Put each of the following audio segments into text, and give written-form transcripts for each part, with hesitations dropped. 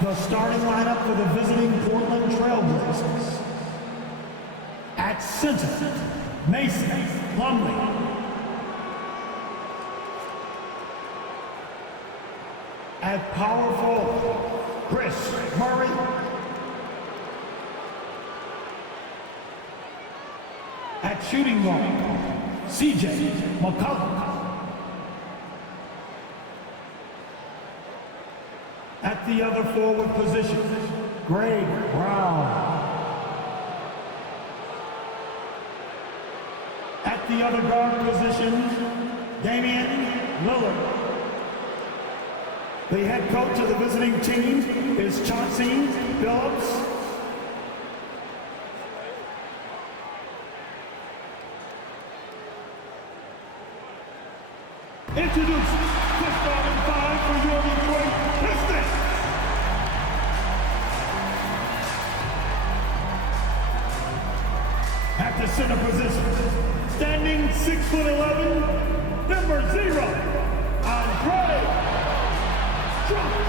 The starting lineup for the visiting Portland Trailblazers. At center, Mason Plumlee. At power forward, Chris Murray. At shooting guard, CJ McCollum. At the other forward position, Greg Brown. At the other guard position, Damian Lillard. The head coach of the visiting team is Chauncey Phillips. Introduce the starting five for your Detroit Pistons. At the center position, standing 6'11", number 0, Andre Drummond.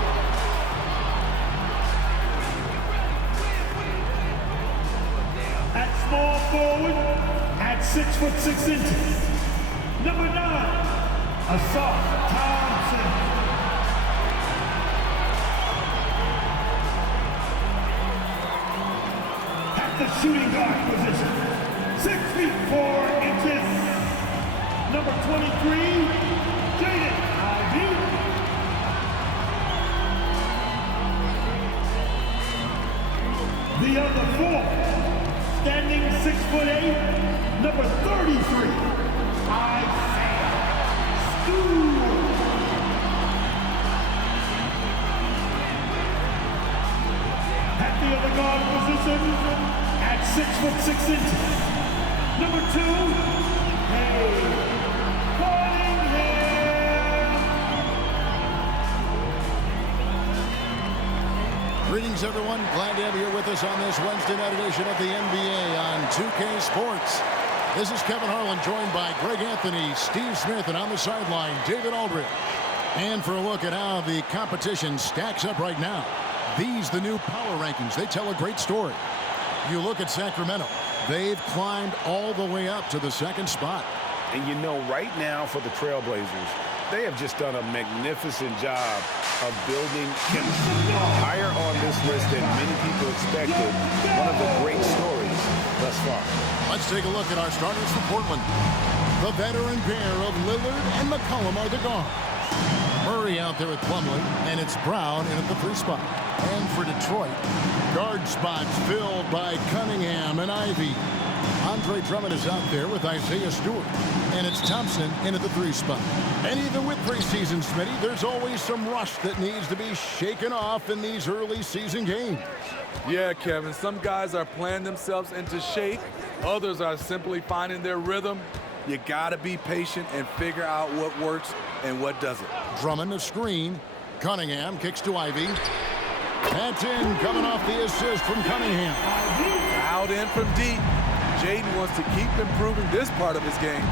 At small forward, at 6'6", number 9, Asaf Thompson. At the shooting guard position, 6'4", number 23, Jaden Ivey. The other four, standing 6'8", number 33, Isaiah Stewart. At the other guard position, at 6'6", number 2, cunningham. Greetings, everyone. Glad to have you here with us on this Wednesday night edition of the NBA on 2K Sports. This is Kevin Harlan, joined by Greg Anthony, Steve Smith, and on the sideline, David Aldridge. And for a look at how the competition stacks up right now, these, the new power rankings, they tell a great story. You look at Sacramento. They've climbed all the way up to the second spot. And you know, right now for the Trailblazers, they have just done a magnificent job of building chemistry. Higher on this list than many people expected. One of the great stories thus far. Let's take a look at our starters for Portland. The veteran pair of Lillard and McCollum are the guards. Murray out there with Plumlee, and it's Brown in at the 3 spot. And for Detroit, guard spots filled by Cunningham and Ivey. Andre Drummond is out there with Isaiah Stewart. And it's Thompson in at the 3 spot. And even with preseason, Smitty, there's always some rust that needs to be shaken off in these early season games. Yeah, Kevin, some guys are playing themselves into shape. Others are simply finding their rhythm. You gotta be patient and figure out what works and what doesn't. Drummond a screen. Cunningham kicks to Ivey. That's in, coming off the assist from Cunningham. Out in from deep. Jaden wants to keep improving this part of his game.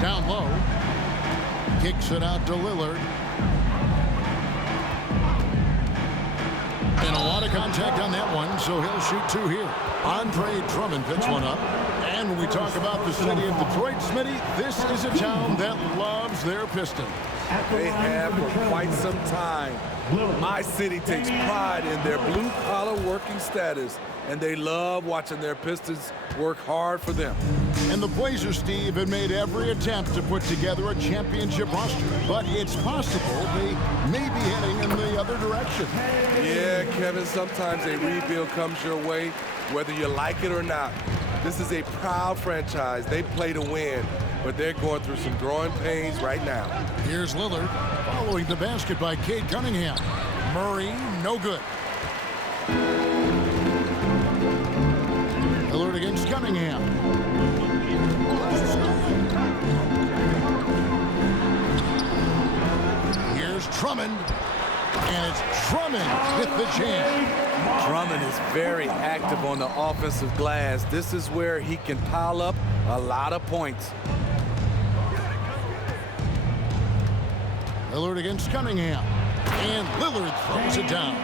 Down low. Kicks it out to Lillard. And a lot of contact on that one, so he'll shoot 2 here. Andre Drummond picks one up. And when we talk about the city of Detroit, Smitty, this is a town that loves their Pistons. They have for quite some time. My city takes pride in their blue-collar working status, and they love watching their Pistons work hard for them. And the Blazers, Steve, have made every attempt to put together a championship roster, but it's possible they may be heading in the other direction. Yeah, Kevin, sometimes a rebuild comes your way, whether you like it or not. This is a proud franchise. They play to win, but they're going through some growing pains right now. Here's Lillard, following the basket by Cade Cunningham. Murray, no good. Lillard against Cunningham. Here's Drummond, and it's Drummond with the jam. Drummond is very active on the offensive glass. This is where he can pile up a lot of points. Lillard against Cunningham. And Lillard throws it down.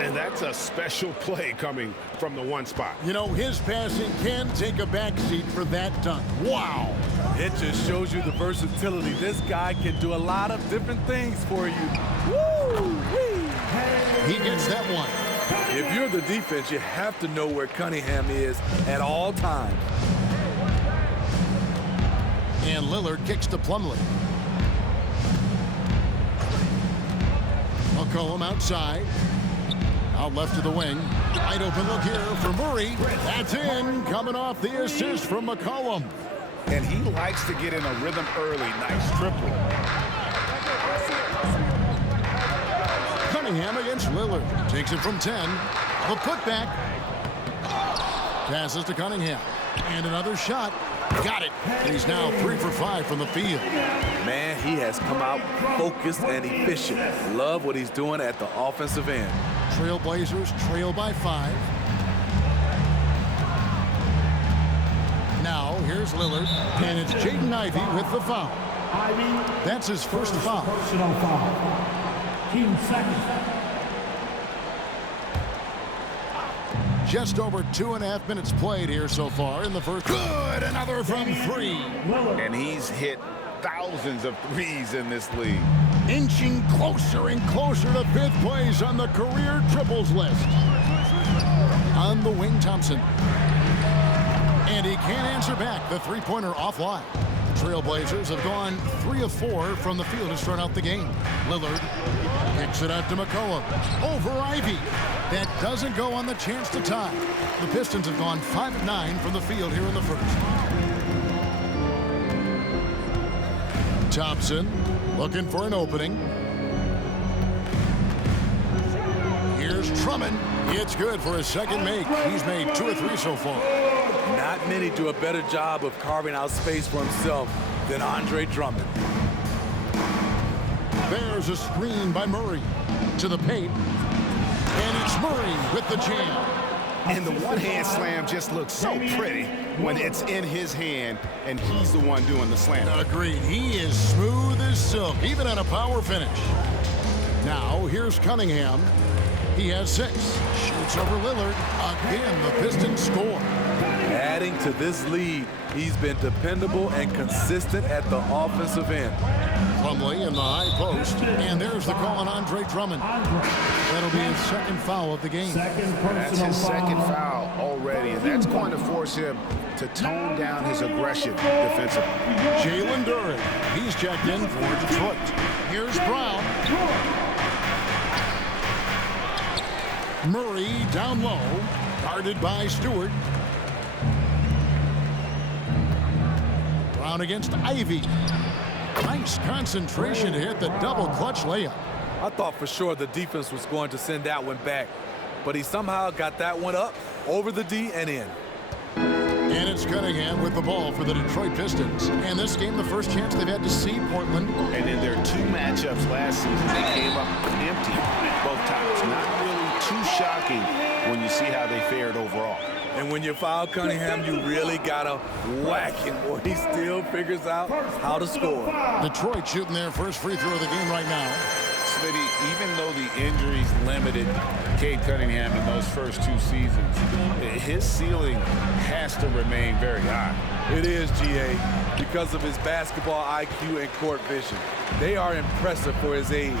And that's a special play coming from the one spot. You know, his passing can take a backseat for that dunk. Wow. It just shows you the versatility. This guy can do a lot of different things for you. Woo-wee. He gets that one. If you're the defense, you have to know where Cunningham is at all times. And Lillard kicks to Plumlee. McCollum outside. Out left to the wing. Wide open look here for Murray. That's in. Coming off the assist from McCollum. And he likes to get in a rhythm early. Nice triple. Cunningham against Lillard. Takes it from 10. The putback. Passes to Cunningham. And another shot. Got it. And he's now 3 for 5 from the field. Man, he has come out focused and efficient. Love what he's doing at the offensive end. Trailblazers trail by 5. Now, here's Lillard. And it's Jaden Ivey with the foul. That's his first foul. Personal foul. Team second. Just over 2.5 minutes played here so far in the first. Good, another from 3. And he's hit thousands of threes in this league. Inching closer and closer to 5th place on the career triples list. On the wing, Thompson. And he can't answer back. The three-pointer offline. Trailblazers have gone 3 of 4 from the field to start out the game. Lillard kicks it out to McCollum. Over Ivy. That doesn't go on the chance to tie. The Pistons have gone 5 of 9 from the field here in the first. Thompson looking for an opening. Here's Drummond. It's good for his second make. He's made 2 or 3 so far. Not many do a better job of carving out space for himself than Andre Drummond. There's a screen by Murray to the paint. And it's Murray with the jam. And the one-hand slam just looks so pretty when it's in his hand and he's the one doing the slam. Agreed. He is smooth as silk, even at a power finish. Now, here's Cunningham. He has 6. Shoots over Lillard. Again, the Pistons score. Adding to this lead, he's been dependable and consistent at the offensive end. Plumlee in the high post. And there's the call on Andre Drummond. That'll be his second foul of the game. That's his second foul already, and that's going to force him to tone down his aggression defensively. Jalen Duren. He's checked in for Detroit. Here's Brown. Murray down low. Guarded by Stewart. Brown against Ivy. Nice concentration to hit the double clutch layup. I thought for sure the defense was going to send that one back, but he somehow got that one up over the D and in. And it's Cunningham with the ball for the Detroit Pistons. And this game, the first chance they've had to see Portland. And in their 2 matchups last season, they came up empty both times. Not really too shocking when you see how they fared overall. And when you foul Cunningham, you really gotta whack him, or he still figures out how to score. Detroit shooting their first free throw of the game right now. Smitty, even though the injuries limited Cade Cunningham in those first 2 seasons, his ceiling has to remain very high. It is, GA, because of his basketball IQ and court vision. They are impressive for his age.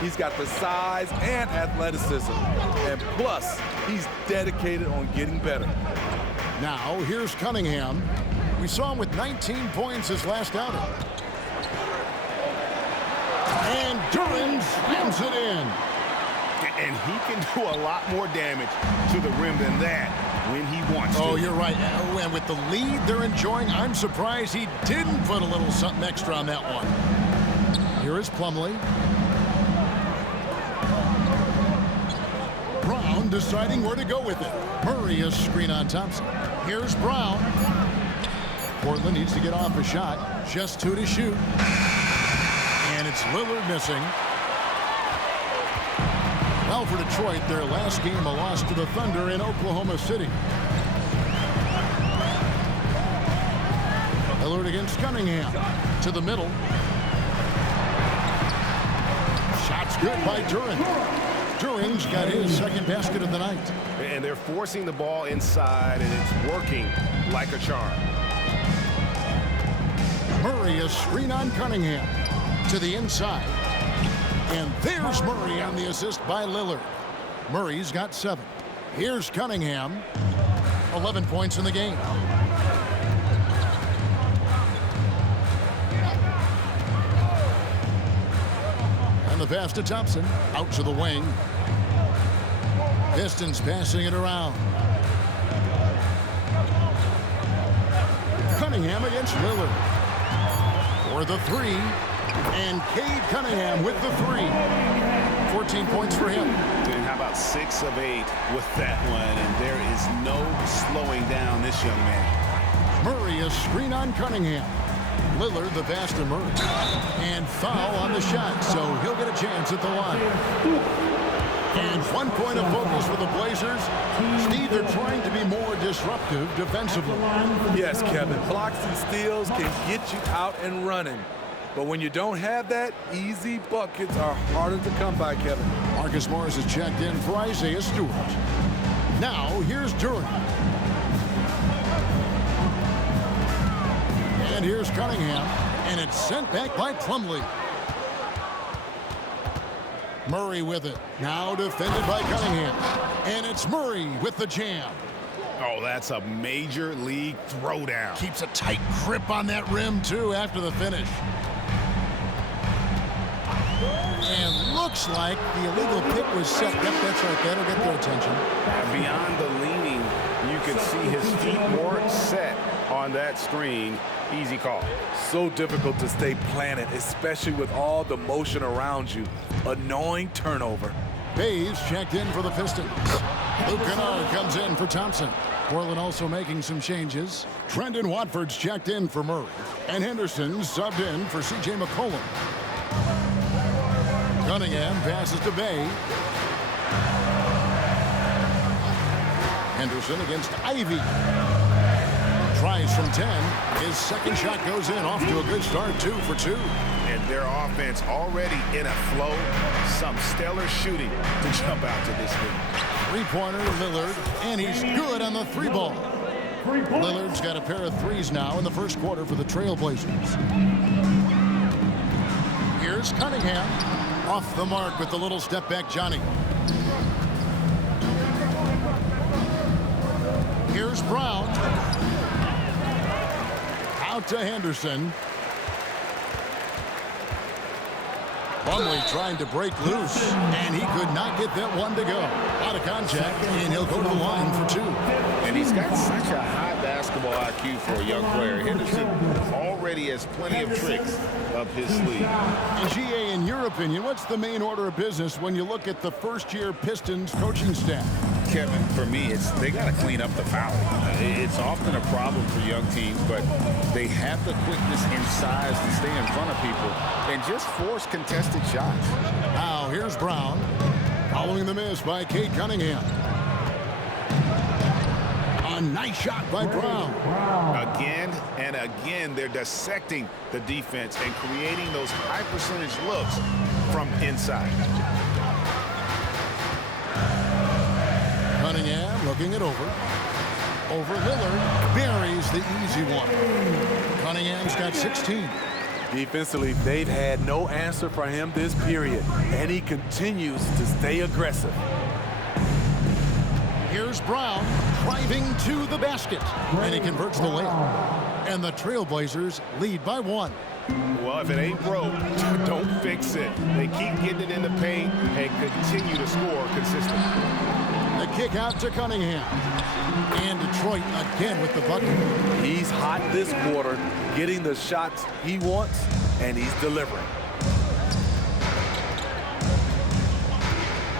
He's got the size and athleticism. And plus, he's dedicated on getting better. Now, here's Cunningham. We saw him with 19 points his last outing. And Duren slams it in. And he can do a lot more damage to the rim than that when he wants to. Oh, you're right. And with the lead they're enjoying, I'm surprised he didn't put a little something extra on that one. Here is Plumlee. Brown deciding where to go with it. Murray a screen on Thompson. Here's Brown. Portland needs to get off a shot. Just 2 to shoot. And it's Lillard missing. Well, for Detroit, their last game a loss to the Thunder in Oklahoma City. Lillard against Cunningham. To the middle. It's good by Duran. Duran's got his second basket of the night. And they're forcing the ball inside, and it's working like a charm. Murray, a screen on Cunningham to the inside. And there's Murray on the assist by Lillard. Murray's got 7. Here's Cunningham. 11 points in the game. And the pass to Thompson. Out to the wing. Pistons passing it around. Cunningham against Lillard. For the 3. And Cade Cunningham with the 3. 14 points for him. And how about 6 of 8 with that one? And there is no slowing down this young man. Murray, a screen on Cunningham. Lillard, the pass to Murray. And foul on the shot, so he'll get a chance at the line. And 1 point of focus for the Blazers. Steve, they're trying to be more disruptive defensively. Yes, Kevin. Blocks and steals can get you out and running. But when you don't have that, easy buckets are harder to come by, Kevin. Marcus Morris is checked in for Isaiah Stewart. Now, here's Duran. And here's Cunningham. And it's sent back by Plumlee. Murray with it. Now defended by Cunningham. And it's Murray with the jam. Oh, that's a major league throwdown. Keeps a tight grip on that rim, too, after the finish. And looks like the illegal pick was set. Yep, that's right. That'll get their attention. Beyond the leaning, you can see his feet weren't set on that screen. Easy call. So difficult to stay planted, especially with all the motion around you. Annoying turnover. Bays checked in for the Pistons. Luke Kennard comes in for Thompson. Portland also making some changes. Trendon Watford's checked in for Murray. And Henderson subbed in for C.J. McCollum. Cunningham passes to Bay. Henderson against Ivy. Tries from 10. His second shot goes in. Off to a good start. 2 for 2. And their offense already in a flow. Some stellar shooting to jump out to this league. Three-pointer Lillard. And he's good on the 3 ball. Lillard's got a pair of 3s now in the first quarter for the Trailblazers. Here's Cunningham. Off the mark with the little step back Johnny. Here's Brown. Out to Henderson. Plumlee trying to break loose, and he could not get that one to go. Out of contact, and he'll go to the line for 2. And he's got such a high basketball IQ for a young player. Henderson already has plenty of tricks up his sleeve. And GA, in your opinion, what's the main order of business when you look at the first-year Pistons coaching staff? Kevin, for me, they got to clean up the fouling. It's often a problem for young teams, but they have the quickness and size to stay in front of people and just force contested shots. Now, here's Brown. Following the miss by Cade Cunningham. A nice shot by Brown. Again and again, they're dissecting the defense and creating those high-percentage looks from inside. Cunningham looking it over. Over Lillard. Buries the easy one. Cunningham's got 16. Defensively, they've had no answer for him this period, and he continues to stay aggressive. Here's Brown driving to the basket, and he converts the layup. And the Trailblazers lead by 1. Well, if it ain't broke, don't fix it. They keep getting it in the paint and continue to score consistently. The kick out to Cunningham. And Detroit again with the bucket. He's hot this quarter, getting the shots he wants, and he's delivering.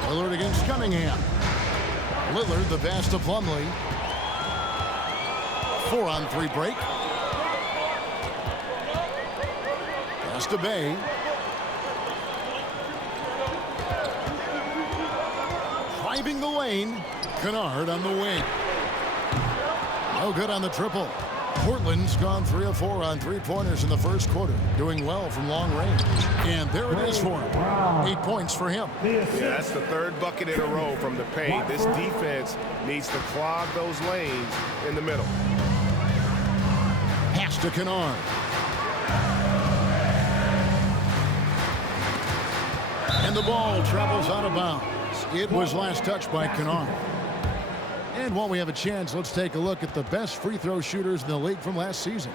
Lillard against Cunningham. Lillard, the pass to Plumlee. 4-on-3 break. Pass to Bay. the lane. Kennard on the wing. No good on the triple. Portland's gone 3 of 4 on three-pointers in the first quarter, doing well from long range. And there it is for him. 8 points for him. Yeah, that's the third bucket in a row from the paint. This defense needs to clog those lanes in the middle. Pass to Kennard. And the ball travels out of bounds. It was last touched by Kennard. And while we have a chance, let's take a look at the best free throw shooters in the league from last season.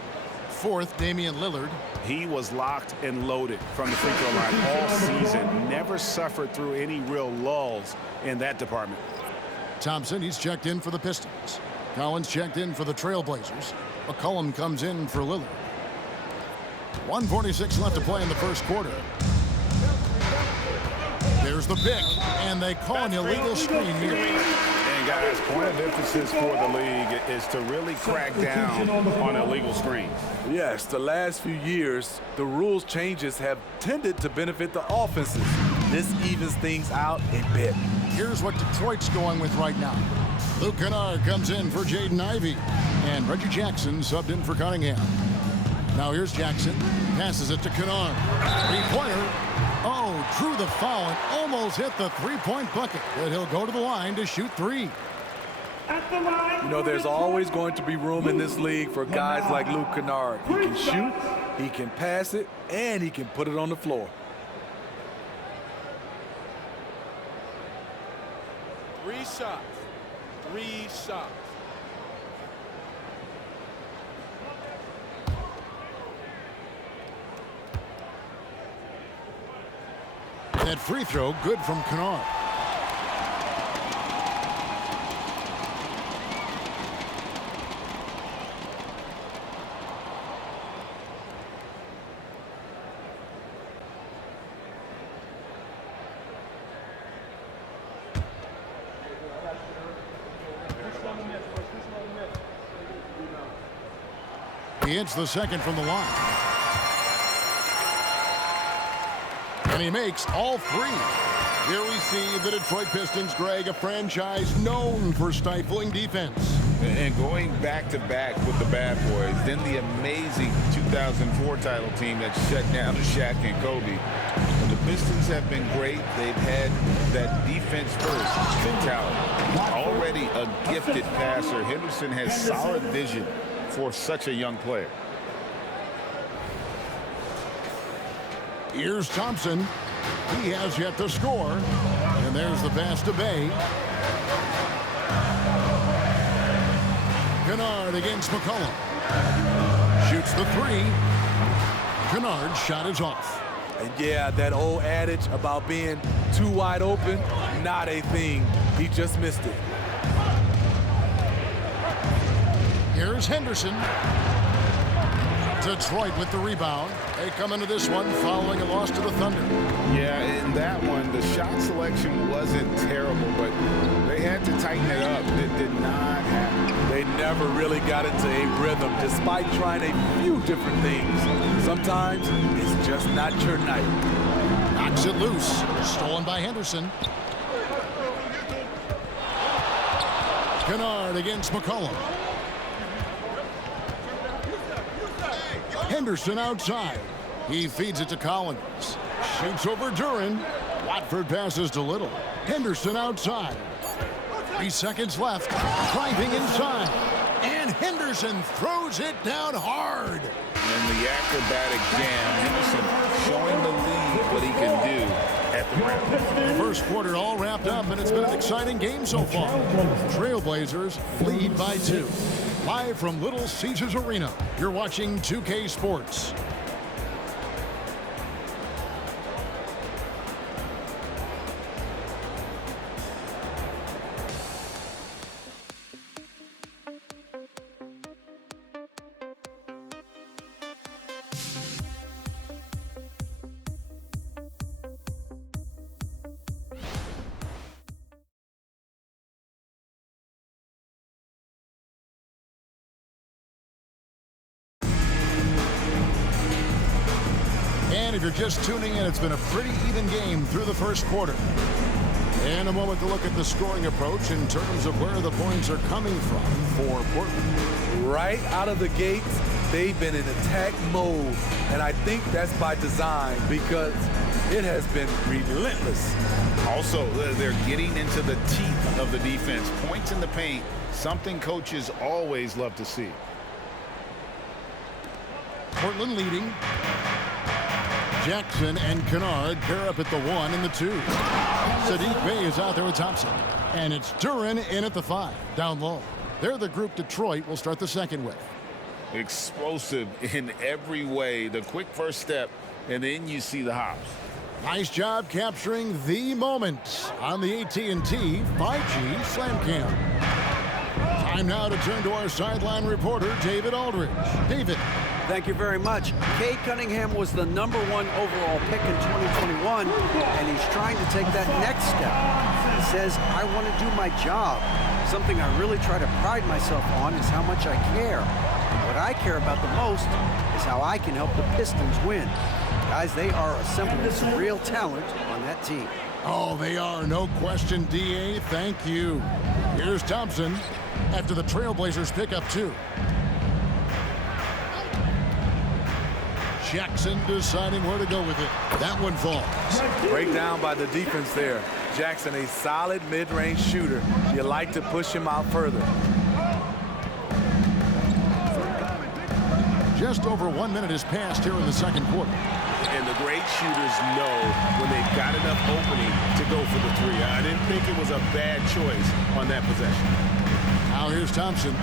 Fourth, Damian Lillard. He was locked and loaded from the free throw line all season. Never suffered through any real lulls in that department. Thompson, he's checked in for the Pistons. Collins checked in for the Trailblazers. McCollum comes in for Lillard. 1:46 left to play in the first quarter. There's the pick, and they call an illegal screen here. And guys, point of emphasis for the league is to really crack down on illegal screens. Yes, the last few years, the rules changes have tended to benefit the offenses. This evens things out a bit. Here's what Detroit's going with right now. Luke Kennard comes in for Jaden Ivey, and Reggie Jackson subbed in for Cunningham. Now here's Jackson, passes it to Kennard. Three-pointer. Oh, drew the foul and almost hit the three-point bucket, but he'll go to the line to shoot three. You know, there's always going to be room in this league for guys like Luke Kennard. He can shoot, he can pass it, and he can put it on the floor. Three shots. That free throw good from Kennard. He hits the second from the line. And he makes all three. Here we see the Detroit Pistons, Greg, a franchise known for stifling defense. And going back-to-back with the bad boys, then the amazing 2004 title team that shut down Shaq and Kobe. And the Pistons have been great. They've had that defense-first mentality. Already a gifted passer, Henderson has solid vision for such a young player. Here's Thompson. He has yet to score. And there's the pass to Bay. Kennard against McCollum. Shoots the three. Kennard's shot is off. And yeah, that old adage about being too wide open, not a thing. He just missed it. Here's Henderson. Detroit with the rebound. They come into this one following a loss to the Thunder. Yeah, in that one, the shot selection wasn't terrible, but they had to tighten it up. It did not happen. They never really got into a rhythm, despite trying a few different things. Sometimes it's just not your night. Knocks it loose. Stolen by Henderson. Kennard against McCollum. Henderson outside. He feeds it to Collins. Shoots over Duran. Watford passes to Little. Henderson outside. 3 seconds left. Driving inside. And Henderson throws it down hard. And the acrobatic jam, Henderson showing the league what he can do at the rim. First quarter all wrapped up, and it's been an exciting game so far. Trailblazers lead by 2. Live from Little Caesars Arena, you're watching 2K Sports. And if you're just tuning in, it's been a pretty even game through the first quarter. In a moment to look at the scoring approach in terms of where the points are coming from for Portland. Right out of the gates, they've been in attack mode. And I think that's by design because it has been relentless. Also, they're getting into the teeth of the defense. Points in the paint, something coaches always love to see. Portland leading. Jackson and Kennard pair up at the 1 and the 2. Sadiq Bey is out there with Thompson. And it's Duran in at the 5, down low. They're the group Detroit will start the second with. Explosive in every way. The quick first step, and then you see the hops. Nice job capturing the moment on the AT&T 5G Slam Cam. Time now to turn to our sideline reporter, David Aldridge. David. Thank you very much. Cade Cunningham was the #1 overall pick in 2021, and he's trying to take that next step. He says, I want to do my job. Something I really try to pride myself on is how much I care. And what I care about the most is how I can help the Pistons win. Guys, they are assembling some real talent on that team. Oh, they are. No question, D.A. Thank you. Here's Thompson after the Trailblazers pick up 2. Jackson deciding where to go with it. That one falls. Breakdown by the defense there. Jackson, a solid mid-range shooter. You like to push him out further. Just over 1 minute has passed here in the second quarter. And the great shooters know when they've got enough opening to go for the 3. I didn't think it was a bad choice on that possession. Now here's Thompson.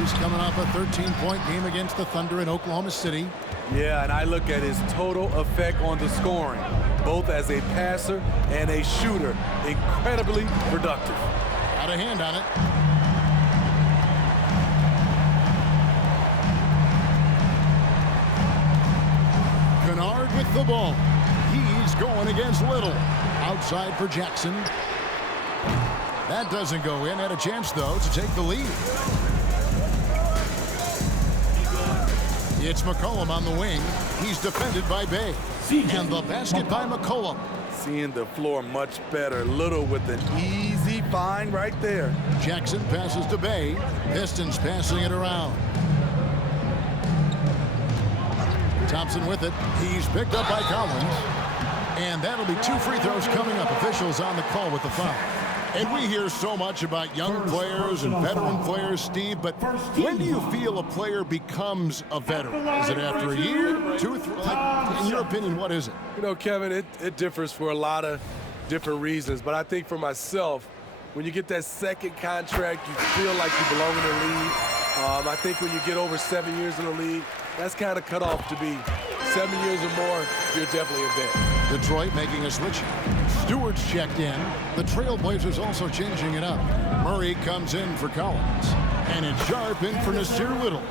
He's coming off a 13-point game against the Thunder in Oklahoma City. Yeah, and I look at his total effect on the scoring, both as a passer and a shooter. Incredibly productive. Got a hand on it. Kennard with the ball. He's going against Little. Outside for Jackson. That doesn't go in. Had a chance, though, to take the lead. It's McCollum on the wing. He's defended by Bey. And the basket by McCollum. Seeing the floor much better. Little with an easy find right there. Jackson passes to Bey. Pistons passing it around. Thompson with it. He's picked up by Collins. And that'll be 2 free throws coming up. Officials on the call with the foul. And we hear so much about young players and veteran players, Steve, but when do you feel a player becomes a veteran? Is it after a year, 2, 3? Like, in your opinion, what is it? You know, Kevin, it differs for a lot of different reasons. But I think for myself, when you get that second contract, you feel like you belong in the league. I think when you get over 7 years in the league, that's kind of cut off to be 7 years or more, you're definitely a vet. Detroit making a switch. Stewart's checked in. The Trailblazers also changing it up. Murray comes in for Collins. And it's Sharp in for Nasir Little.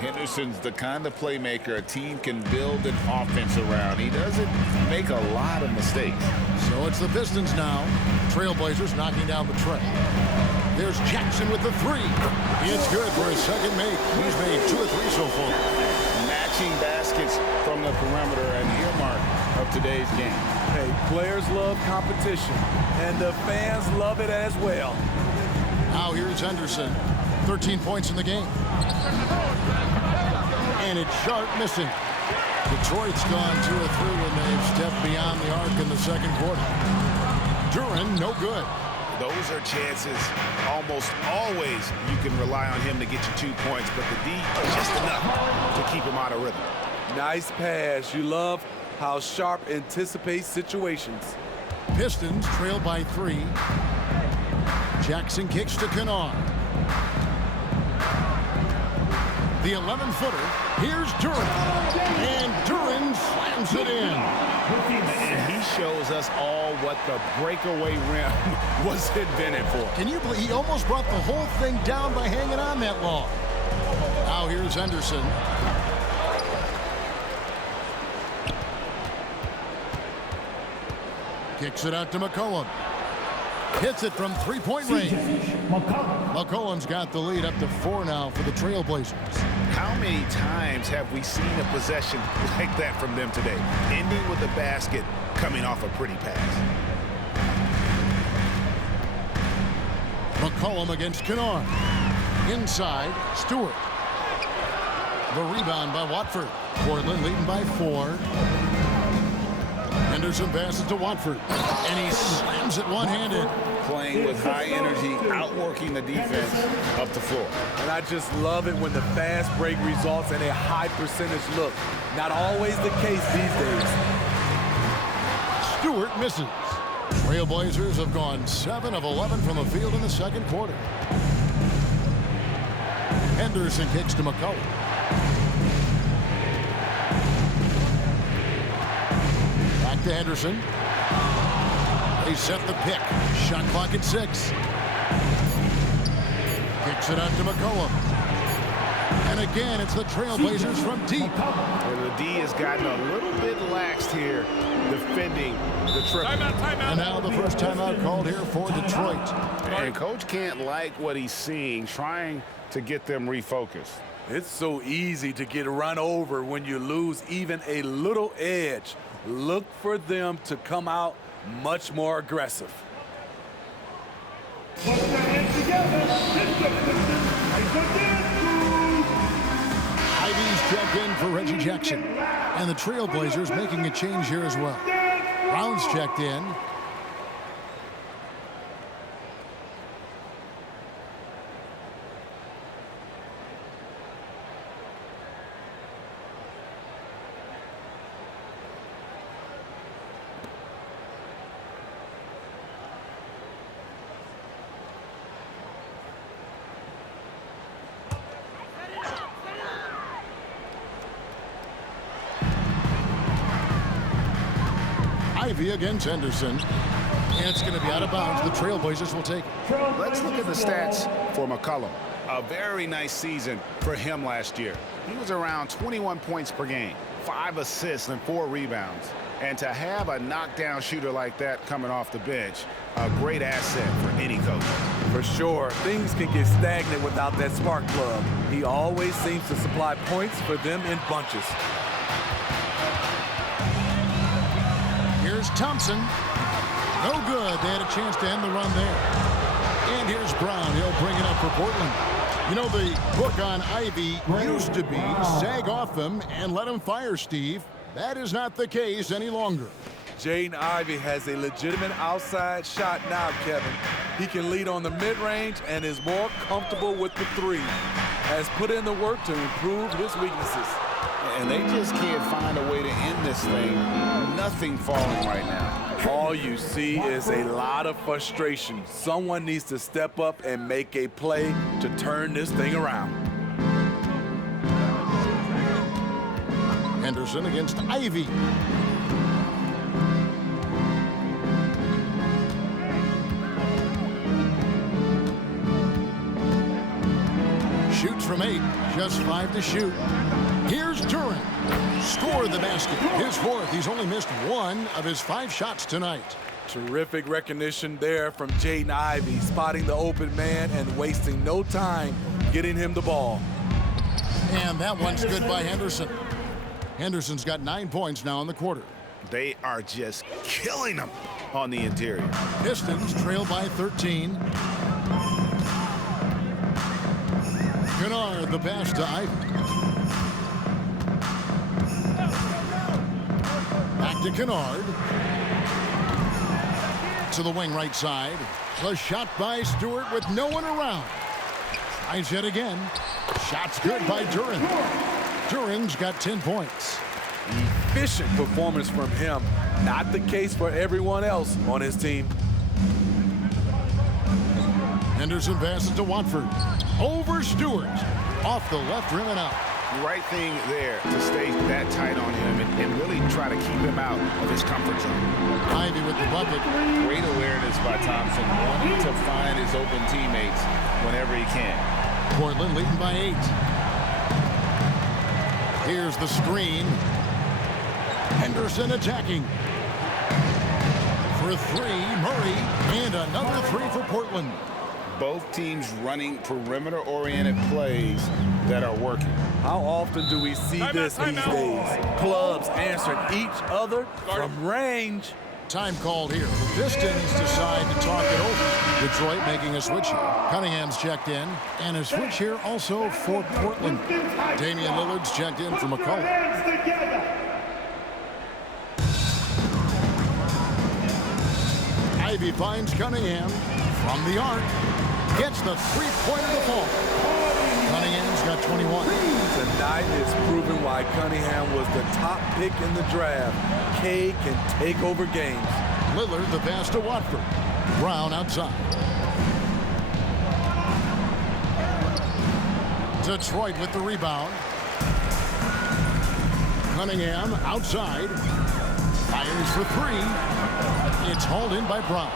Henderson's the kind of playmaker a team can build an offense around. He doesn't make a lot of mistakes. So it's the Pistons now. Trailblazers knocking down the tray. There's Jackson with the 3. It's good for his second make. He's made 2 of 3 so far. Matching baskets from the perimeter, an earmark of today's game. Hey, players love competition, and the fans love it as well. Now here's Henderson. 13 points in the game. And it's Sharp missing. Detroit's gone 2 of 3 when they've stepped beyond the arc in the second quarter. Duran, no good. Those are chances. Almost always you can rely on him to get you 2 points, but the D just enough to keep him out of rhythm. Nice pass. You love how Sharp anticipates situations. Pistons trail by 3. Jackson kicks to Kennard. The 11-footer. Here's Duran. And Duran slams it in. And he shows us all what the breakaway rim was invented for. Can you believe he almost brought the whole thing down by hanging on that long? Now here's Henderson. Kicks it out to McCollum. Hits it from 3-point range. McCollum's got the lead up to 4 now for the Trailblazers. How many times have we seen a possession like that from them today? Ending with a basket, coming off a pretty pass. McCollum against Kennard. Inside, Stewart. The rebound by Watford. Portland leading by 4. Henderson passes to Watford, and he slams it one-handed. Playing with high energy, outworking the defense up the floor. And I just love it when the fast break results in a high percentage look. Not always the case these days. Stewart misses. Trailblazers have gone 7 of 11 from the field in the second quarter. Henderson kicks to McCullough. Back to Henderson. They set the pick. Shot clock at 6. Kicks it out to McCollum. And again, it's the Trailblazers from deep. And the D has gotten a little bit laxed here defending the triple. And now the first timeout called here for Detroit. And Coach can't like what he's seeing, trying to get them refocused. It's so easy to get run over when you lose even a little edge. Look for them to come out much more aggressive. Ivy's checked in for Reggie Jackson. And the Trailblazers making a change here as well. Brown's checked in. Ivy against Henderson. And it's going to be out of bounds. The Trailblazers will take it. Let's look at the stats for McCollum. A very nice season for him last year. He was around 21 points per game, 5 assists and 4 rebounds. And to have a knockdown shooter like that coming off the bench, a great asset for any coach. For sure, things can get stagnant without that spark plug. He always seems to supply points for them in bunches. Here's Thompson. No good. They had a chance to end the run there. And here's Brown. He'll bring it up for Portland. You know, the book on Ivy used to be sag off him and let him fire, Steve. That is not the case any longer. Jaden Ivey has a legitimate outside shot now, Kevin. He can lead on the mid-range and is more comfortable with the 3. Has put in the work to improve his weaknesses. And they just can't find a way to end this thing. Nothing falling right now. All you see is a lot of frustration. Someone needs to step up and make a play to turn this thing around. Henderson against Ivy. Shoots from 8, just 5 to shoot. Here's Duran. Scored the basket. His 4th. He's only missed 1 of his 5 shots tonight. Terrific recognition there from Jaden Ivey, spotting the open man and wasting no time getting him the ball. And that one's good by Henderson. Henderson's got 9 points now in the quarter. They are just killing them on the interior. Pistons trail by 13. Kennard the pass to Ivy. Back to Kennard. To the wing right side. The shot by Stewart with no one around. Tries yet again. Shot's good by Duran. Duran's got 10 points. Efficient performance from him. Not the case for everyone else on his team. Henderson passes to Watford. Over Stewart. Off the left rim and out. Right thing there to stay that tight on him and really try to keep him out of his comfort zone. Ivy with the bucket. Great awareness by Thompson, wanting to find his open teammates whenever he can. Portland leading by 8. Here's the screen. Henderson attacking. For 3, Murray, and another 3 for Portland. Both teams running perimeter-oriented plays that are working. How often do we see this these days? Clubs answering each other from range. Time called here. The Pistons decide to talk it over. Detroit making a switch here. Cunningham's checked in. And a switch here also for Portland. Damian Lillard's checked in for McCollum. Ivy finds Cunningham from the arc. Gets the three-pointer to fall. Cunningham's got 21. Tonight is proving why Cunningham was the top pick in the draft. Cade can take over games. Lillard the pass to Watford. Brown outside. Detroit with the rebound. Cunningham outside. Fires for three. It's hauled in by Brown.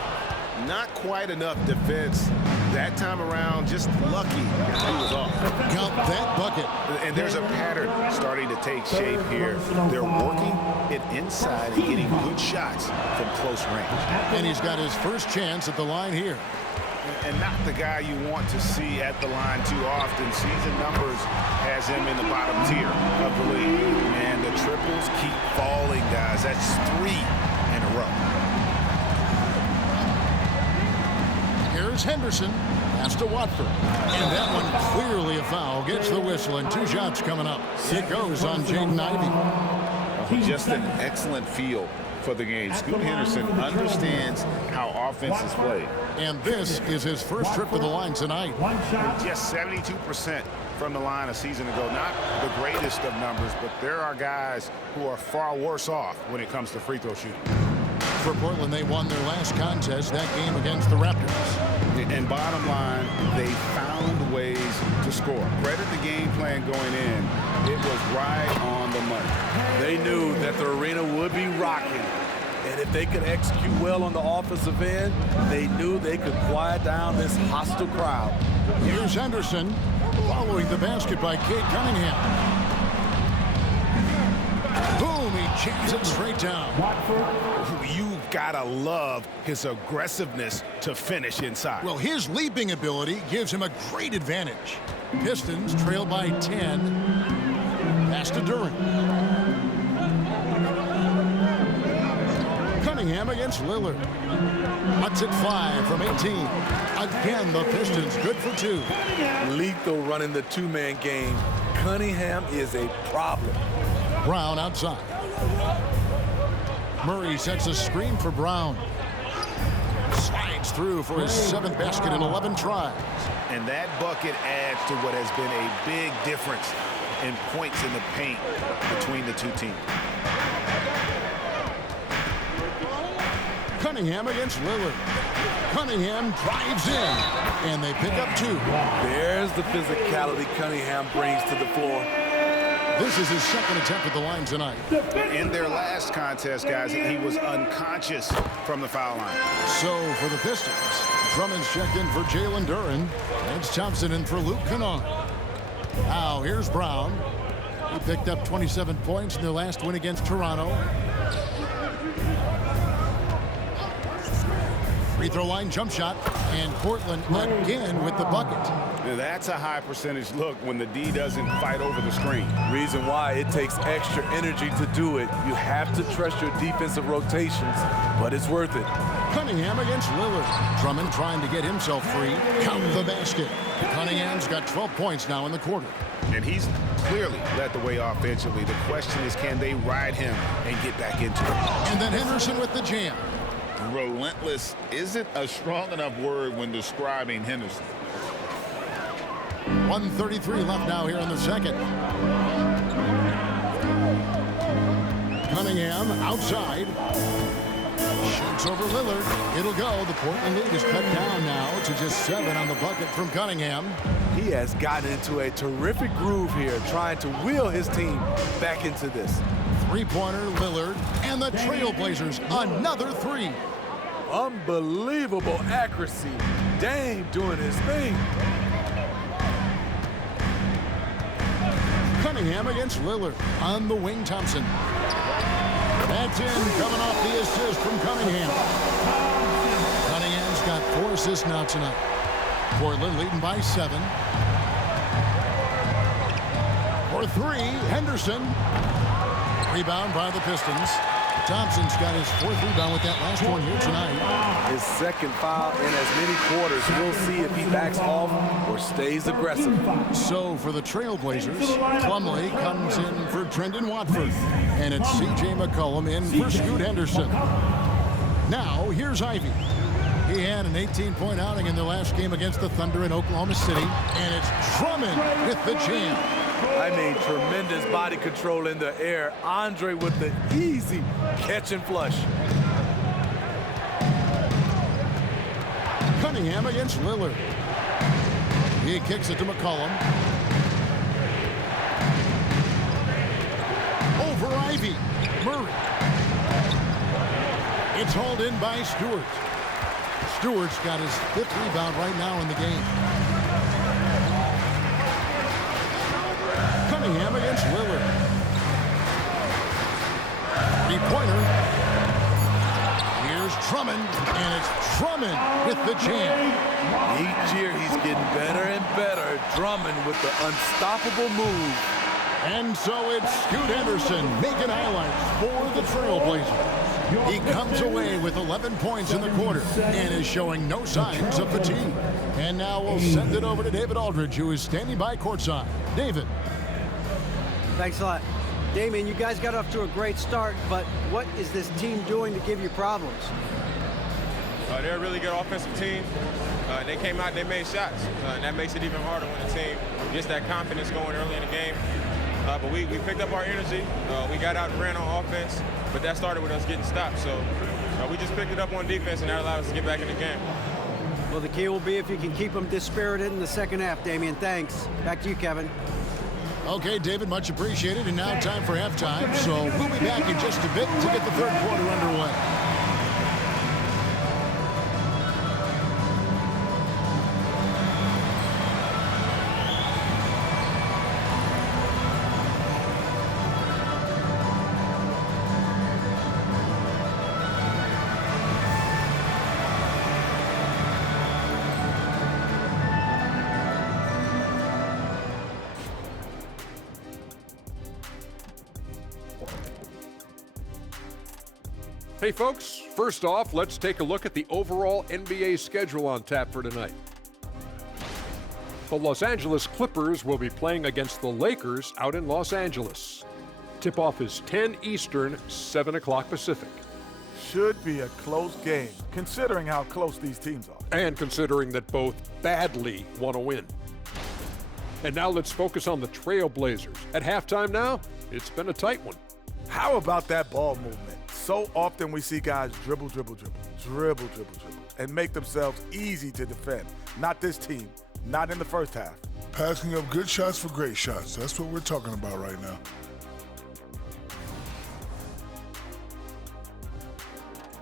Not quite enough defense that time around. Just lucky he was off. Got that bucket. And there's a pattern starting to take shape here. They're working it inside and getting good shots from close range. And he's got his first chance at the line here. And not the guy you want to see at the line too often. Season numbers has him in the bottom tier of the league. And the triples keep falling, guys. That's 3 in a row. Here's Henderson. Pass to Watford. And that one clearly a foul. Gets the whistle and 2 shots coming up. It goes on Jaden Ivey. Just an excellent feel for the game. Scoot Henderson understands how offense is played. And this is his first trip to the line tonight. Just 72% from the line a season ago. Not the greatest of numbers, but there are guys who are far worse off when it comes to free throw shooting. For Portland, they won their last contest, that game against the Raptors. And bottom line, they found ways to score. Credit the game plan going in. It was right on the money. They knew that the arena would be rocking. And if they could execute well on the offensive end, they knew they could quiet down this hostile crowd. Here's Henderson following the basket by Cade Cunningham. Boom, he jams it straight down. You gotta love his aggressiveness to finish inside. Well, his leaping ability gives him a great advantage. Pistons trail by 10. Pass to Duran. Cunningham against Lillard. Cuts it 5 from 18. Again, the Pistons good for 2. Lethal running the two-man game. Cunningham is a problem. Brown outside. Murray sets a screen for Brown. Slides through for his 7th basket in 11 tries. And that bucket adds to what has been a big difference in points in the paint between the two teams. Cunningham against Lillard. Cunningham drives in, and they pick up 2. There's the physicality Cunningham brings to the floor. This is his 2nd attempt at the line tonight. In their last contest, guys, he was unconscious from the foul line. So for the Pistons, Drummond's checked in for Jalen Duran. It's Thompson in for Luke Kennard. Now here's Brown. He picked up 27 points in their last win against Toronto. Free throw line jump shot, and Portland again with the bucket. That's a high percentage look when the D doesn't fight over the screen. Reason why it takes extra energy to do it. You have to trust your defensive rotations, but it's worth it. Cunningham against Lillard. Drummond trying to get himself free. Count the basket. Cunningham's got 12 points now in the quarter. And he's clearly led the way offensively. The question is, can they ride him and get back into it? And then Henderson with the jam. Relentless isn't a strong enough word when describing Henderson. 1:33 left now here in the second. Cunningham outside. Shoots over Lillard. It'll go. The Portland lead is cut down now to just 7 on the bucket from Cunningham. He has gotten into a terrific groove here, trying to wheel his team back into this. Three-pointer, Lillard, and the Trailblazers, another 3. Unbelievable accuracy. Dame doing his thing. Cunningham against Lillard. On the wing, Thompson. That's in, coming off the assist from Cunningham. Cunningham's got 4 assists now tonight. Portland leading by 7. For 3, Henderson. Rebound by the Pistons. Thompson's got his 4th rebound with that last one here tonight. His 2nd foul in as many quarters. We'll see if he backs off or stays aggressive. So for the Trailblazers, Plumlee comes in for Trendon Watford. And it's C.J. McCollum in for Scoot Henderson. Now, here's Ivy. He had an 18-point outing in their last game against the Thunder in Oklahoma City. And it's Drummond with the jam. I mean, tremendous body control in the air. Andre with the easy catch and flush. Cunningham against Lillard. He kicks it to McCollum. Over Ivy. Murray. It's hauled in by Stewart. Stewart's got his 5th rebound right now in the game. Cunningham against Lillard. 3-pointer. Here's Drummond, and it's Drummond with the jam. Each year he's getting better and better. Drummond with the unstoppable move. And so it's Scoot Henderson making highlights for the Trailblazers. He comes away with 11 points in the quarter and is showing no signs of fatigue. And now we'll send it over to David Aldridge, who is standing by courtside. David. Thanks a lot. Damian, you guys got off to a great start, but what is this team doing to give you problems? They're a really good offensive team. They came out, they made shots, and that makes it even harder when the team gets that confidence going early in the game. But we picked up our energy. We got out and ran on offense, but that started with us getting stopped. So we just picked it up on defense, and that allowed us to get back in the game. Well, the key will be if you can keep them dispirited in the second half, Damian. Thanks. Back to you, Kevin. Okay, David, much appreciated. And now time for halftime. So we'll be back in just a bit to get the 3rd quarter underway. Hey folks, first off, let's take a look at the overall NBA schedule on tap for tonight. The Los Angeles Clippers will be playing against the Lakers out in Los Angeles. Tip-off is 10 Eastern, 7 o'clock Pacific. Should be a close game, considering how close these teams are. And considering that both badly want to win. And now let's focus on the Trailblazers. At halftime now, it's been a tight one. How about that ball movement? So often we see guys dribble, and make themselves easy to defend. Not this team, not in the first half. Passing up good shots for great shots. That's what we're talking about right now.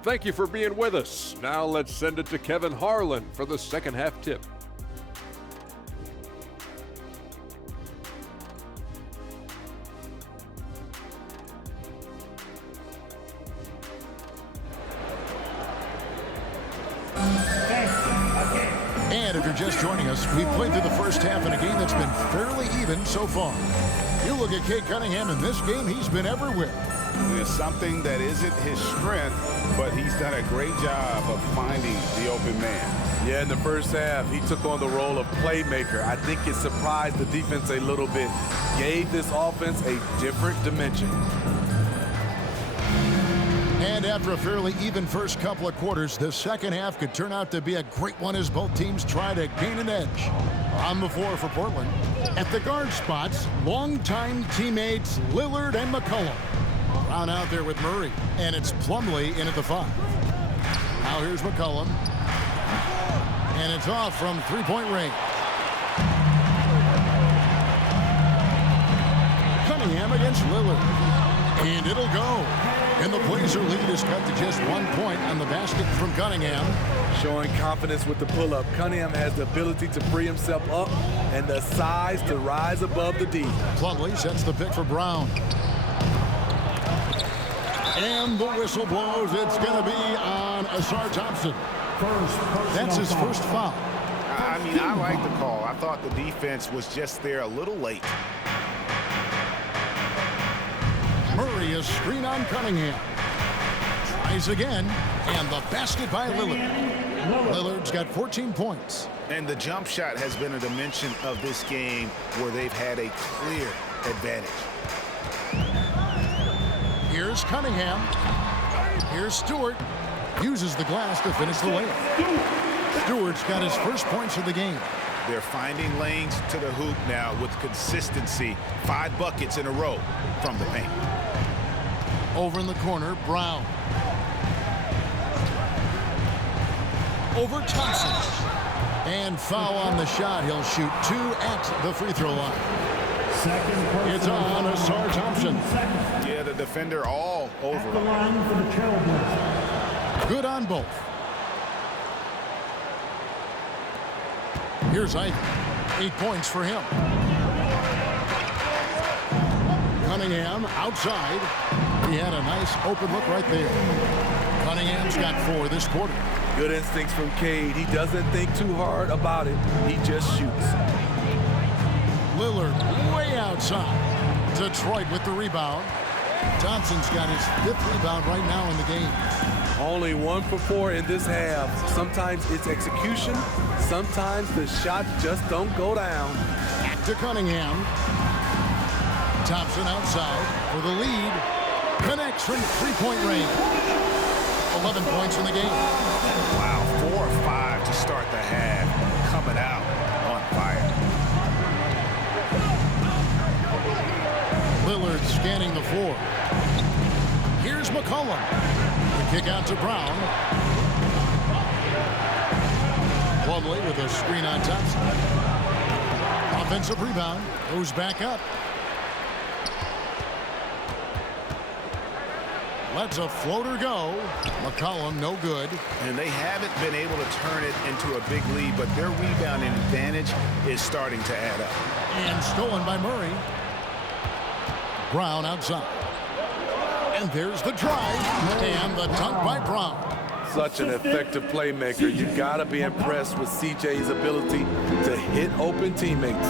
Thank you for being with us. Now let's send it to Kevin Harlan for the second half tip. And if you're just joining us, we've played through the first half in a game that's been fairly even so far. You look at Cade Cunningham in this game, he's been everywhere. There's something that isn't his strength, but he's done a great job of finding the open man. Yeah, in the first half, he took on the role of playmaker. I think it surprised the defense a little bit, gave this offense a different dimension. And after a fairly even first couple of quarters, the second half could turn out to be a great one as both teams try to gain an edge. On the floor for Portland, at the guard spots, longtime teammates Lillard and McCollum. Brown out there with Murray, and it's Plumlee in at the 5. Now here's McCollum, and it's off from three-point range. Cunningham against Lillard, and it'll go. And the Blazer lead is cut to just 1 point on the basket from Cunningham. Showing confidence with the pull-up. Cunningham has the ability to free himself up and the size to rise above the D. Plumlee sets the pick for Brown. And the whistle blows. It's going to be on Asar Thompson. That's his first foul. I mean, I like the call. I thought the defense was just there a little late. Murray is screen on Cunningham. Tries again, and the basket by Lillard. Lillard's got 14 points. And the jump shot has been a dimension of this game where they've had a clear advantage. Here's Cunningham. Here's Stewart. Uses the glass to finish the layup. Stewart's got his first points of the game. They're finding lanes to the hoop now with consistency. 5 buckets in a row from the paint. Over in the corner, Brown. Over Thompson. And foul on the shot. He'll shoot 2 at the free throw line. It's on Asar Thompson. Yeah, the defender all over At the line for the Trailblazers. Good on both. Here's Ivy. 8 points for him. Cunningham outside. He had a nice open look right there. Cunningham's got 4 this quarter. Good instincts from Cade. He doesn't think too hard about it. He just shoots. Lillard way outside. Detroit with the rebound. Thompson's got his 5th rebound right now in the game. Only 1 for 4 in this half. Sometimes it's execution. Sometimes the shots just don't go down. Back to Cunningham. Thompson outside for the lead. Connects from 3-point range. 11 points in the game. Wow, 4 or 5 to start the half. Coming out on fire. Lillard scanning the floor. Here's McCollum. The kick out to Brown. Plumlee with a screen on Thompson. Offensive rebound. Goes back up. Lets a floater go. McCollum no good. And they haven't been able to turn it into a big lead, but their rebounding advantage is starting to add up. And stolen by Murray. Brown outside. And there's the drive. And the dunk by Brown. Such an effective playmaker. You gotta be impressed with CJ's ability to hit open teammates.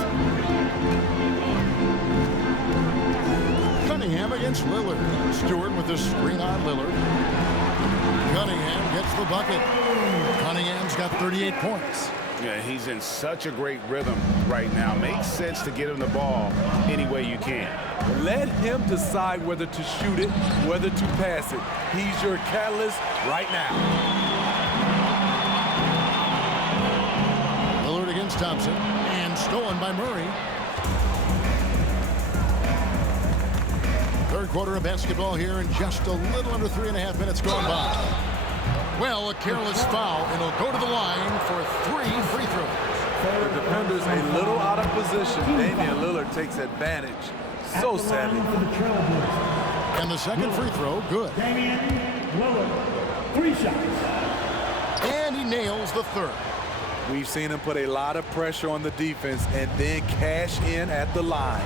Cunningham against Lillard. Stewart with the screen on Lillard. Cunningham gets the bucket. Cunningham's got 38 points. Yeah, he's in such a great rhythm right now. Makes sense to get him the ball any way you can. Let him decide whether to shoot it, whether to pass it. He's your catalyst right now. Lillard against Thompson. And stolen by Murray. Third quarter of basketball here in just a little under 3.5 minutes gone by. Well, a careless foul, and he'll go to the line for 3 free throws. The defender's a little out of position. Damian Lillard takes advantage. So savvy. And the second free throw, good. Damian Lillard, 3 shots. And he nails the third. We've seen him put a lot of pressure on the defense and then cash in at the line.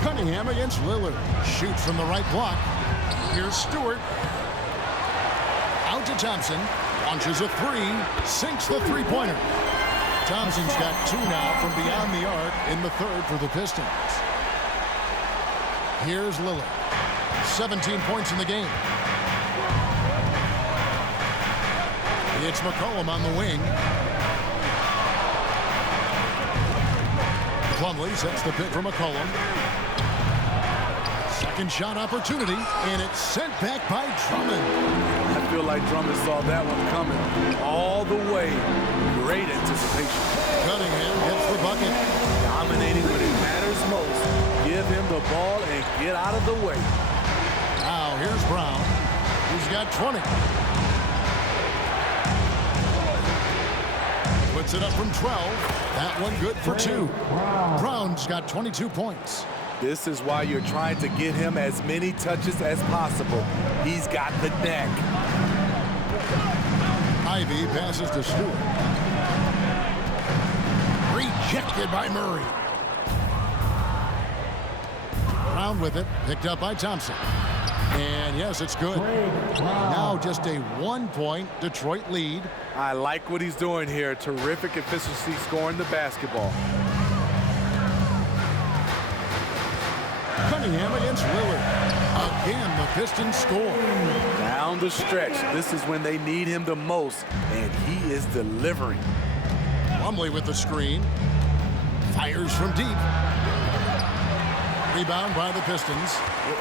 Cunningham against Lillard. Shoots from the right block. Here's Stewart. Out to Thompson. Launches a 3. Sinks the three-pointer. Thompson's got 2 now from beyond the arc in the third for the Pistons. Here's Lillard. 17 points in the game. It's McCollum on the wing. Plumlee sets the pick for McCollum. Second shot opportunity, and it's sent back by Drummond. I feel like Drummond saw that one coming all the way. Great anticipation. Cunningham gets the bucket. Dominating when it matters most. Give him the ball and get out of the way. Now here's Brown, who's got 20. Puts it up from 12. That one good for 2. Brown's got 22 points. This is why you're trying to get him as many touches as possible. He's got the neck. Ivy passes to Stewart. Rejected by Murray. Brown with it, picked up by Thompson. And yes, it's good. Now just a 1-point Detroit lead. I like what he's doing here. Terrific efficiency scoring the basketball. Cunningham against Lillard. Again, the Pistons score. Down the stretch, this is when they need him the most, and he is delivering. Plumlee with the screen. Fires from deep. Rebound by the Pistons.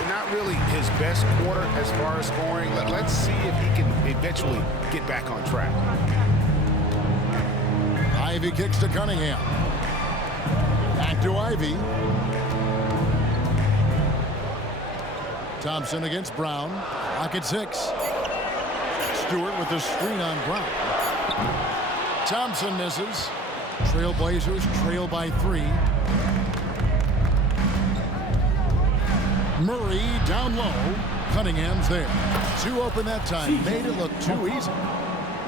Not really his best quarter as far as scoring. Let's see if he can eventually get back on track. Ivy kicks to Cunningham. Back to Ivy. Thompson against Brown. Clock at 6. Stewart with the screen on Brown. Thompson misses. Trailblazers trail by 3. Murray down low. Cunningham's there. 2 open that time. Made it look too easy.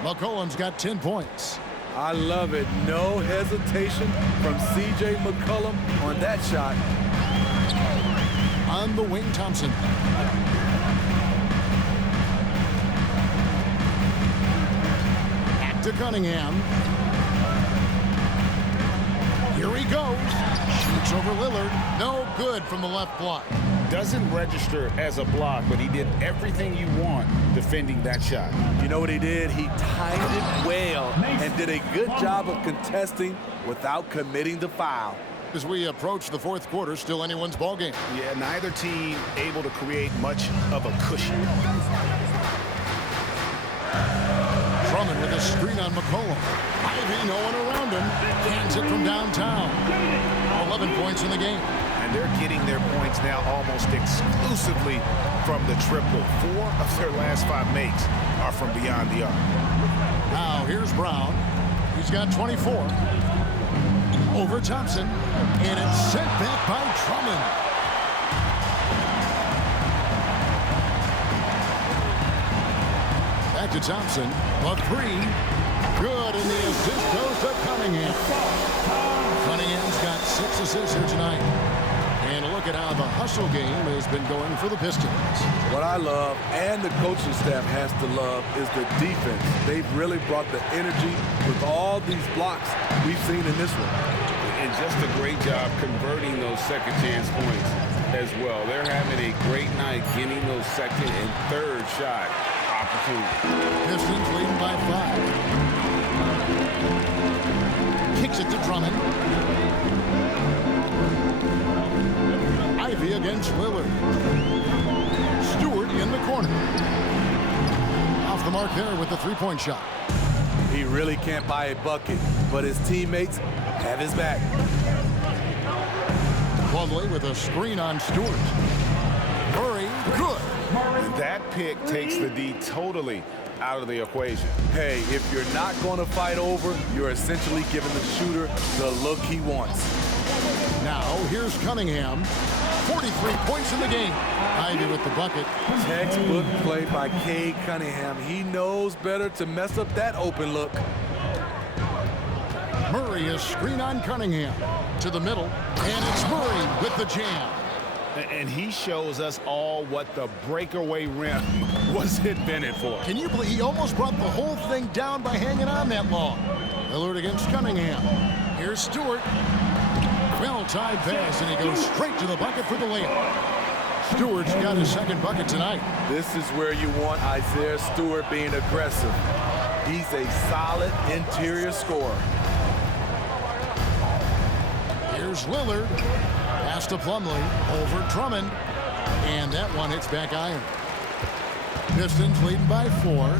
McCollum's got 10 points. I love it. No hesitation from C.J. McCollum on that shot. On the wing, Thompson. Back to Cunningham. Here he goes. Shoots over Lillard. No good from the left block. Doesn't register as a block, but he did everything you want defending that shot. You know what he did? He timed it well and did a good job of contesting without committing the foul. As we approach the fourth quarter, still anyone's ballgame. Yeah, neither team able to create much of a cushion. Drummond with a screen on McCollum. Ivy, no one around him. Hands it from downtown. 11 points in the game. And they're getting their points now almost exclusively from the triple. 4 of their last 5 makes are from beyond the arc. Now here's Brown. He's got 24. Over Thompson. And it's sent back by Drummond. Back to Thompson. A 3. Good, and the assist goes to Cunningham. Cunningham's got 6 assists here tonight. And a look at how the hustle game has been going for the Pistons. What I love, and the coaching staff has to love, is the defense. They've really brought the energy with all these blocks we've seen in this one. And just a great job converting those second chance points as well. They're having a great night getting those second and third shot opportunities. Pistons leading by 5. Kicks it to Drummond. Ivy against Lillard. Stewart in the corner. Off the mark there with the 3-point shot. He really can't buy a bucket, but his teammates have his back. Plumlee with a screen on Stewart. Murray, good. That pick takes the D totally out of the equation. Hey, if you're not going to fight over, you're essentially giving the shooter the look he wants. Now, here's Cunningham. 43 points in the game. Ivy with the bucket. Textbook play by Cade Cunningham. He knows better to mess up that open look. Murray is screen on Cunningham. To the middle, and it's Murray with the jam. And he shows us all what the breakaway rim was invented for. Can you believe he almost brought the whole thing down by hanging on that long? Lillard against Cunningham. Here's Stewart. Well-timed pass, and he goes straight to the bucket for the layup. Stewart's got his second bucket tonight. This is where you want Isaiah Stewart being aggressive. He's a solid interior scorer. Here's Lillard. Pass to Plumlee. Over Drummond. And that one hits back iron. Pistons leading by 4.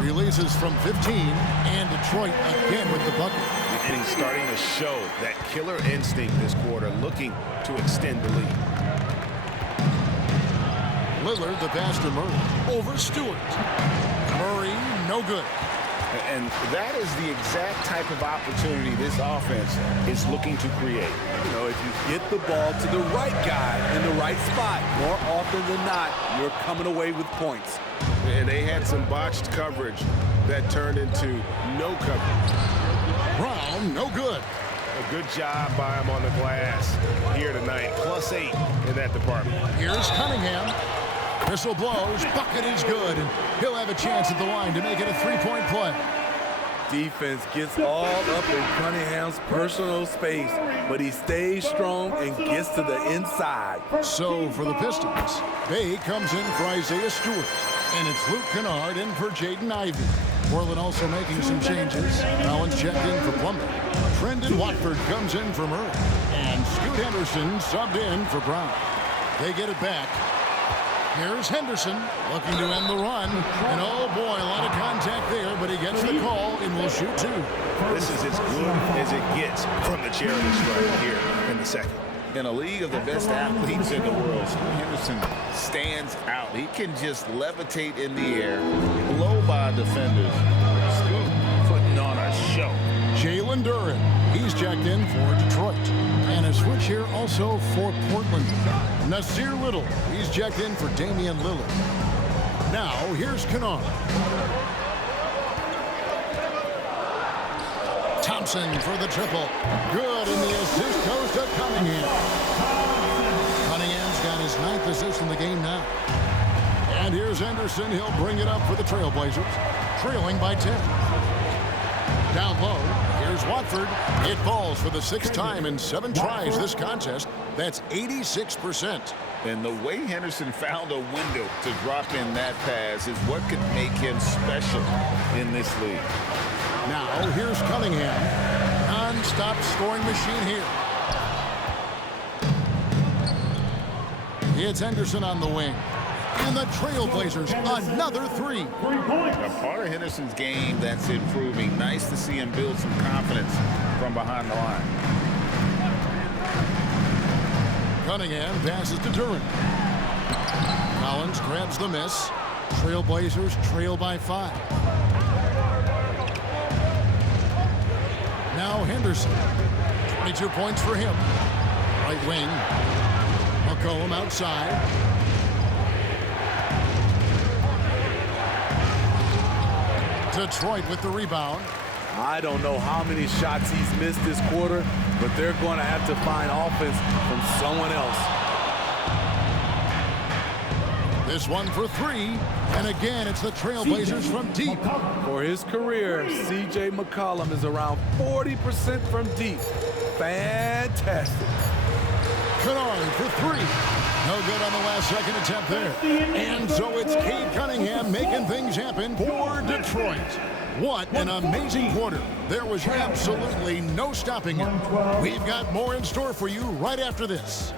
Releases from 15. And Detroit again with the bucket. And he's starting to show that killer instinct this quarter, looking to extend the lead. Lillard, the pass to Murray. Over Stewart. Murray, no good. And that is the exact type of opportunity this offense is looking to create. You know, if you get the ball to the right guy in the right spot, more often than not, you're coming away with points. And they had some botched coverage that turned into no coverage. Brown, no good. A good job by him on the glass here tonight. +8 in that department. Here's Cunningham. Whistle blows. Bucket is good. And he'll have a chance at the line to make it a 3-point play. defense gets all up in Cunningham's personal space, but he stays strong and gets to the inside. So for the Pistons, Bay comes in for Isaiah Stewart, and it's Luke Kennard in for Jaden Ivey. Portland also making some changes. Collins checked in for Plummer. Trendon Watford comes in for Murray, and Scoot Henderson subbed in for Brown. They get it back. Here's Henderson looking to end the run. And oh boy, a lot of contact there, but he gets the call and will shoot two. This is as good as it gets from the charity stripe here in the second. In a league of the best athletes in the world, Scoot Henderson stands out. He can just levitate in the air, blow by defenders. Scoot putting on a show. Jalen Duren, he's checked in for Detroit. And a switch here also for Portland. Nasir Little, he's checked in for Damian Lillard. Now, here's Kennard. Thompson for the triple. Good, and the assist goes to Cunningham. Cunningham's got his 9th assist in the game now. And here's Henderson. He'll bring it up for the Trailblazers, trailing by 10. Down low, here's Watford. It falls for the 6th time in 7 tries this contest. That's 86%. And the way Henderson found a window to drop in that pass is what could make him special in this league. Now, here's Cunningham. Non-stop scoring machine here. It's Henderson on the wing. And the Trailblazers, another 3. A part of Henderson's game that's improving. Nice to see him build some confidence from behind the line. Cunningham passes to Duren. Collins grabs the miss. Trailblazers trail by 5. Now Henderson. 22 points for him. Right wing. McCollum outside. Detroit with the rebound. I don't know how many shots he's missed this quarter, but they're going to have to find offense from someone else. This one for 3. And again, it's the Trailblazers from deep. For his career, C.J. McCollum is around 40% from deep. Fantastic. Kennard for 3. No good on the last second attempt there. And so it's Cade Cunningham making things happen for Detroit. What an amazing quarter. There was absolutely no stopping it. We've got more in store for you right after this.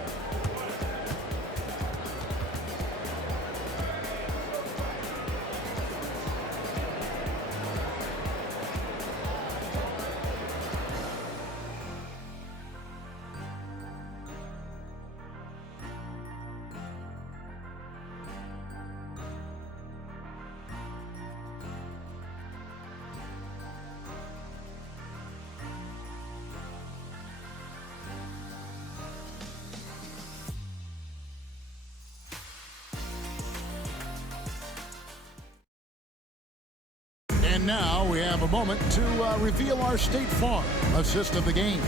And now we have a moment to reveal our State Farm assist of the game.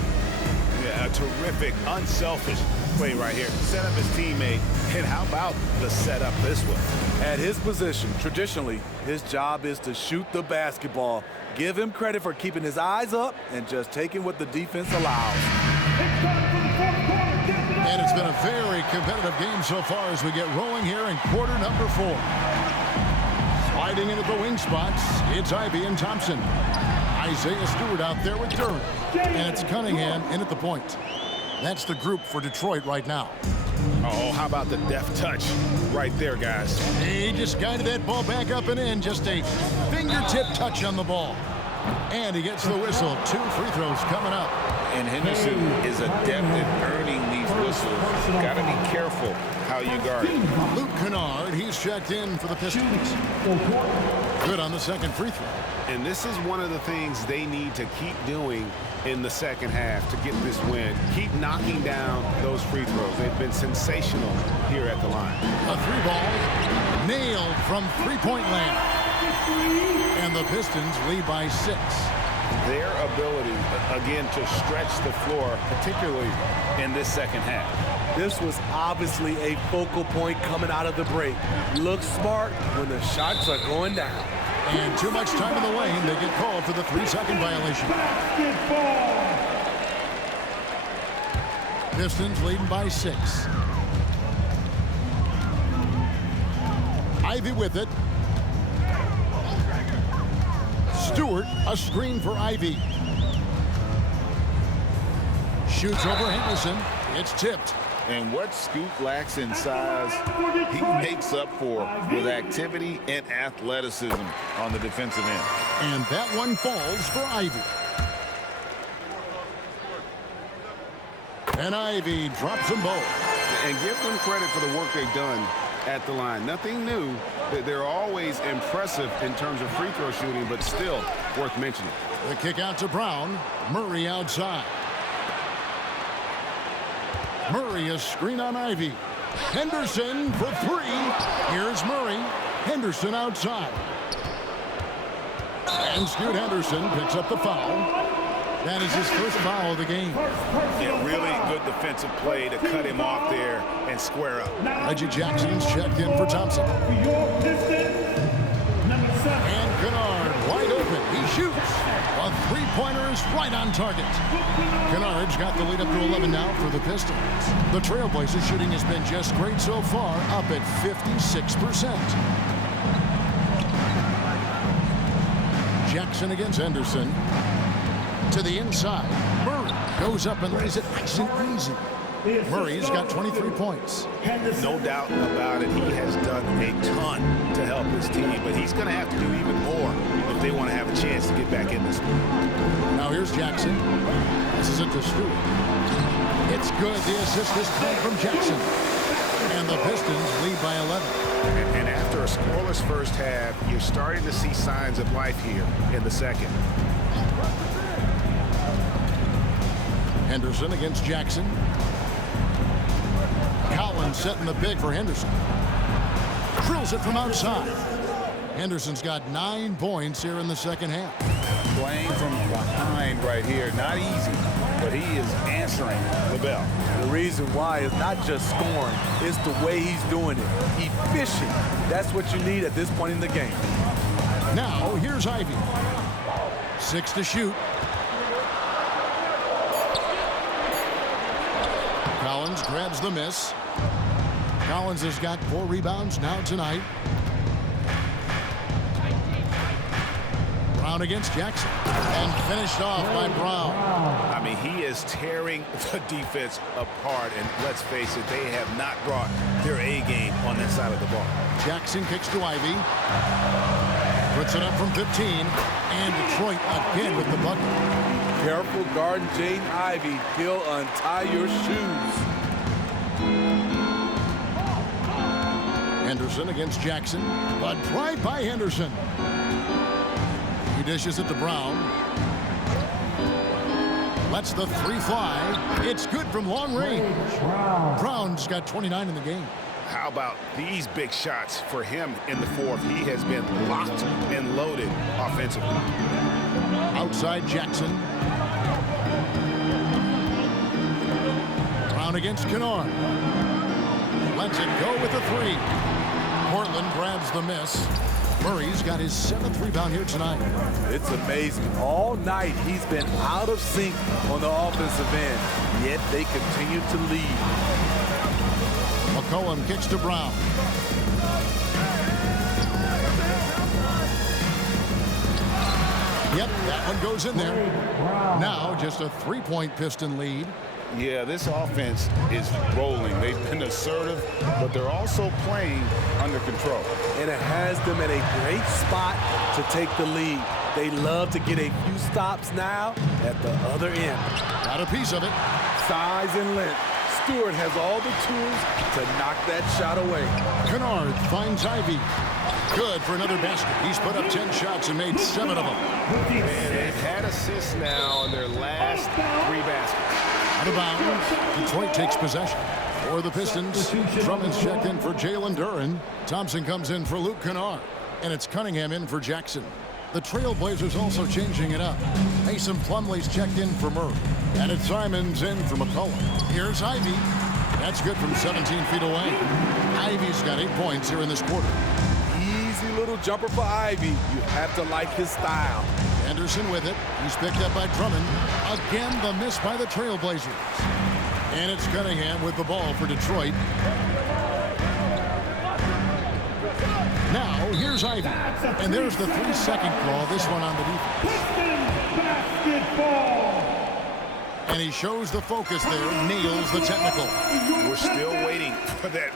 Yeah, a terrific, unselfish play right here. Set up his teammate. And how about the setup this way? At his position, traditionally, his job is to shoot the basketball. Give him credit for keeping his eyes up and just taking what the defense allows. And it's been a very competitive game so far as we get rolling here in quarter number 4. Sliding into the wing spots, it's Ivey and Thompson. Isaiah Stewart out there with Duren. And it's Cunningham in at the point. That's the group for Detroit right now. Oh, how about the deft touch right there, guys? He just guided that ball back up and in. Just a fingertip touch on the ball. And he gets the whistle. 2 free throws coming up. And Henderson is adept at earning these whistles. Got to be careful how you guard it. Luke Kennard, he's checked in for the Pistons. Good on the second free throw. And this is one of the things they need to keep doing in the second half to get this win. Keep knocking down those free throws. They've been sensational here at the line. A 3-ball nailed from three-point land. And the Pistons lead by 6. Their ability, again, to stretch the floor, particularly in this second half. This was obviously a focal point coming out of the break. Look smart when the shots are going down. And too much time in the lane. They get called for the 3-second violation. Pistons leading by 6. Ivy with it. Stewart, a screen for Ivy. Shoots over Henderson. It's tipped. And what Scoot lacks in size, he makes up for with activity and athleticism on the defensive end. And that one falls for Ivy. And Ivy drops them both. And give them credit for the work they've done at the line. Nothing new. They're always impressive in terms of free throw shooting, but still worth mentioning. The kick out to Brown. Murray outside. Murray a screen on Ivy. Henderson for 3. Here's Murray. Henderson outside. And Scoot Henderson picks up the foul. That is his first foul of the game. Yeah, really good defensive play to cut him off there and square up. Reggie Jackson's checked in for Thompson. And Kennard wide open. He shoots. A three-pointer is right on target. Kennard's got the lead up to 11 now for the Pistons. The Trailblazers shooting has been just great so far, up at 56%. Jackson against Henderson. To the inside. Murray goes up and lays it nice and easy. Murray's got 23 points. No doubt about it. He has done a ton to help his team, but he's going to have to do even more if they want to have a chance to get back in this one. Now here's Jackson. This is it to Stewart. It's good. The assist is coming from Jackson. And the Pistons lead by 11. And after a scoreless first half, you're starting to see signs of life here in the second. Henderson against Jackson. Collins setting the big for Henderson. Drills it from outside. Henderson's got 9 points here in the second half. Playing from behind right here. Not easy, but he is answering the bell. The reason why is not just scoring, it's the way he's doing it. Efficient. That's what you need at this point in the game. Now, here's Ivy. 6 to shoot. Collins grabs the miss. Collins has got 4 rebounds now tonight. Brown against Jackson. And finished off by Brown. I mean, he is tearing the defense apart. And let's face it, they have not brought their A game on that side of the ball. Jackson kicks to Ivy. Puts it up from 15. And Detroit again with the bucket. Careful guarding Jaden Ivey. He'll untie your shoes. Henderson against Jackson. A drive by Henderson. He dishes it to Brown. Lets the 3 fly. It's good from long range. Brown's got 29 in the game. How about these big shots for him in the fourth? He has been locked and loaded offensively. Outside Jackson. Brown against Kennard. Lets it go with the 3. Portland grabs the miss. Murray's got his 7th rebound here tonight. It's amazing. All night he's been out of sync on the offensive end, yet they continue to lead. McCollum kicks to Brown. Yep, that one goes in there. Now just a 3-point Piston lead. Yeah, this offense is rolling. They've been assertive, but they're also playing under control. And it has them at a great spot to take the lead. They love to get a few stops now at the other end. Got a piece of it. Size and length. Stewart has all the tools to knock that shot away. Kennard finds Ivy. Good for another basket. He's put up 10 shots and made 7 of them. And they've had assists now in their last 3 baskets. Out of bounds. Detroit takes possession. For the Pistons, Drummond's checked in for Jalen Duren. Thompson comes in for Luke Kennard. And it's Cunningham in for Jackson. The Trailblazers also changing it up. Mason Plumlee's checked in for Murray. And it's Simons in for McCollum. Here's Ivy. That's good from 17 feet away. Ivy's got 8 points here in this quarter. Easy little little jumper for Ivy. You have to like his style. Anderson with it. He's picked up by Drummond. Again, the miss by the Trailblazers. And it's Cunningham with the ball for Detroit. Now, here's Ivy. And there's the 3-second call, this one on the defense. Basketball. And he shows the focus there, nails the technical. We're still waiting for that